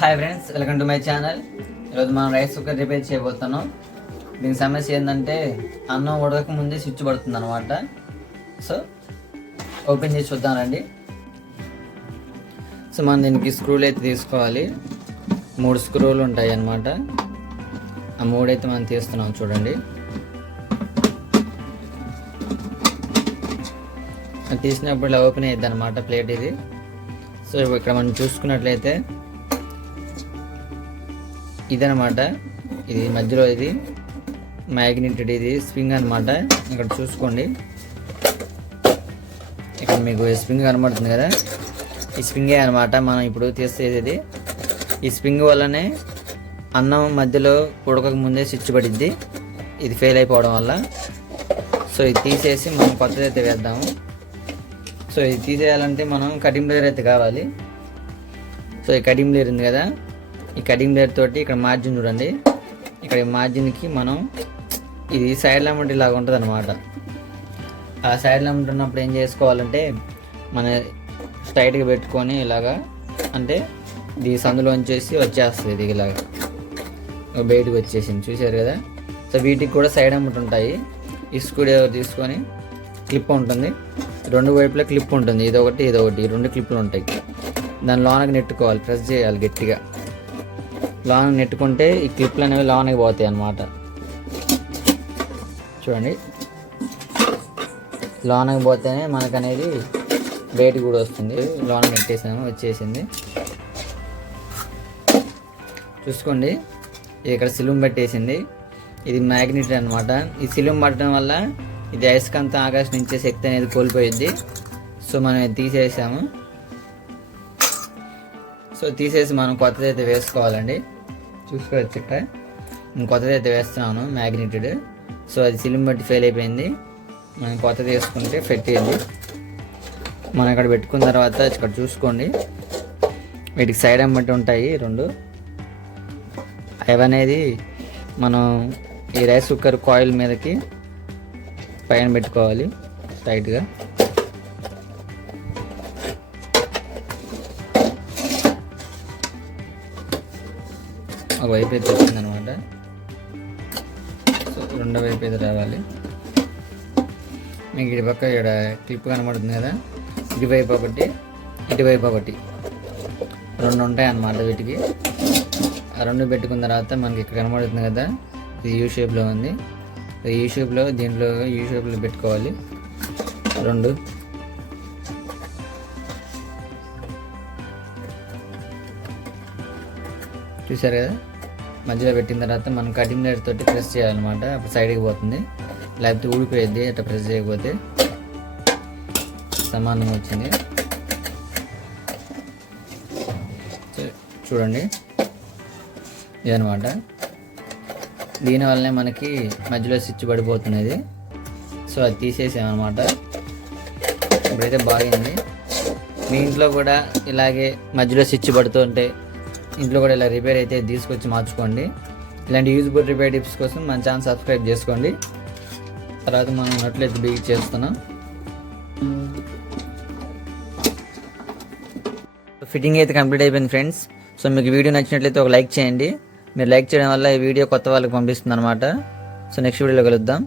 Hi friends, welcome to my channel. ఈరోజు మనం rice cooker repair చేయబోతున్నాం. దీనికి సమస్య ఏంటంటే అన్నం ఉడకక ముందే స్విచ్ పడుతుంది అనమాట. సో ఓపెన్ చేసి చూద్దాం రండి. సో మనం దీనికి స్క్రూలు అయితే తీసుకోవాలి. 3 స్క్రూలు ఉంటాయి అన్నమాట. ఆ 3 అయితే మనం తీస్తున్నాం చూడండి. తీసినప్పుడు ఇలా ఓపెన్ అయ్యిద్ది అనమాట ప్లేట్ ఇది. సో ఇక్కడ మనం చూసుకున్నట్లయితే ఇదనమాట, ఇది మధ్యలో ఇది మ్యాగ్నెటెడ్, ఇది స్ప్రింగ్ అనమాట. ఇక్కడ చూసుకోండి, ఇక్కడ మీకు స్ప్రింగ్ కనబడుతుంది కదా, ఈ స్ప్రింగే అనమాట మనం ఇప్పుడు తీసేది. ఈ స్ప్రింగ్ వల్లనే అన్నం మధ్యలో ఉడకక ముందే స్విచ్ పడిద్ది, ఇది ఫెయిల్ అయిపోవడం వల్ల. సో ఇది తీసేసి మనం కొత్తది అయితే వేద్దాము. సో ఇది తీసేయాలంటే మనం కటింగ్ బ్లేడ్ అయితే కావాలి. సో ఈ కటింగ్ బ్లేడ్ ఉంది కదా, ఈ కటింగ్ బ్లేడ్ తోటి ఇక్కడ మార్జిన్ చూడండి, ఇక్కడ ఈ మార్జిన్కి మనం ఇది సైడ్ లెమట్ ఇలాగ ఉంటుంది అనమాట. ఆ సైడ్ లెమట్ ఉన్నప్పుడు ఏం చేసుకోవాలంటే మన స్ట్రైట్గా పెట్టుకొని ఇలాగా, అంటే ఇది సందులోంచేసి వచ్చేస్తుంది, ఇది ఇలాగ బయటకు వచ్చేసింది, చూసారు కదా. సో వీటికి కూడా సైడ్ అమ్మటి ఉంటాయి. ఈ స్క్రూ డ్రైవర్ తీసుకొని క్లిప్ ఉంటుంది, 2 వైపులా క్లిప్ ఉంటుంది, ఇదొకటి ఇదొకటి, 2 క్లిప్లు ఉంటాయి. దాని లోనకి నెట్టుకోవాలి, ప్రెస్ చేయాలి గట్టిగా. లోనకి నెట్టుకుంటే ఈ క్లిప్లు అనేవి లోనకి పోతాయి అన్నమాట. చూడండి, లోనకి పోతేనే మనకు అనేది బయటికి కూడా వస్తుంది. లోనకి నెట్టేసాము, వచ్చేసింది. చూసుకోండి, ఇది ఇక్కడ సిలుం పెట్టేసింది, ఇది మ్యాగ్నెట్ అనమాట. ఈ సిలుం పట్టడం వల్ల ఇది అయస్కాంతం ఆకాశం నుంచే శక్తి అనేది కోల్పోయిద్ది. సో మనం ఇది తీసేసాము. సో తీసేసి మనం కొత్తది అయితే వేసుకోవాలండి. చూసుకోవచ్చు, ఇక్కడ నేను కొత్తది అయితే వేస్తున్నాను మ్యాగ్నెటెడ్. సో అది సిలిం బట్టి ఫెయిల్ అయిపోయింది, మనం కొత్తది వేసుకుంటే పెట్టేది. మనం ఇక్కడ పెట్టుకున్న తర్వాత ఇక్కడ చూసుకోండి, వీటికి సైడ్ అమ్మటి ఉంటాయి 2. అవనేది మనం ఈ రైస్ కుక్కర్ కాయిల్ మీదకి పైన పెట్టుకోవాలి టైట్గా. ఒక వైపు అయితే వచ్చిందనమాట. సో 2వ వైపు అయితే రావాలి. మీకు ఇటు పక్క ఇక్కడ క్లిప్ కనబడుతుంది కదా, ఇటువైపు ఒకటి ఇటువైపు ఒకటి 2 ఉంటాయి అన్నమాట. వీటికి ఆ 2 పెట్టుకున్న తర్వాత మనకి ఇక్కడ కనబడుతుంది కదా, ఇది యూ షేప్లో ఉంది. యూ షేప్లో దీంట్లో యూ షేప్లో పెట్టుకోవాలి 2. చూసారు కదా, మధ్యలో పెట్టిన తర్వాత మనం కటింగ్ బ్లేడ్ తోటి ప్రెస్ చేయాలన్నమాట. అప్పుడు సైడ్కి పోతుంది, లేకపోతే ఊడిపోయేది అట్లా ప్రెస్ చేయకపోతే. సమానంగా వచ్చింది. చూడండి, ఇదనమాట. దీనివల్లనే మనకి మధ్యలో స్విచ్ పడిపోతున్నది. సో అది తీసేసామన్నమాట. ఇప్పుడైతే బాగుంది. మీ ఇంట్లో కూడా ఇలాగే మధ్యలో స్విచ్ పడుతుంటే ఇంట్లో కూడా ఇలా రిపేర్ అయితే తీసుకొచ్చి మార్చుకోండి. ఇలాంటి యూజ్ఫుల్ రిపేర్ టిప్స్ కోసం మన ఛానల్ సబ్స్క్రైబ్ చేసుకోండి. తర్వాత మనం నట్లు అయితే బిగ్ చేస్తున్నాం. ఫిట్టింగ్ అయితే కంప్లీట్ అయిపోయింది ఫ్రెండ్స్. సో మీకు వీడియో నచ్చినట్లయితే ఒక లైక్ చేయండి. మీరు లైక్ చేయడం వల్ల ఈ వీడియో కొత్త వాళ్ళకి పంపిస్తుంది అనమాట. సో నెక్స్ట్ వీడియోలో కలుద్దాం.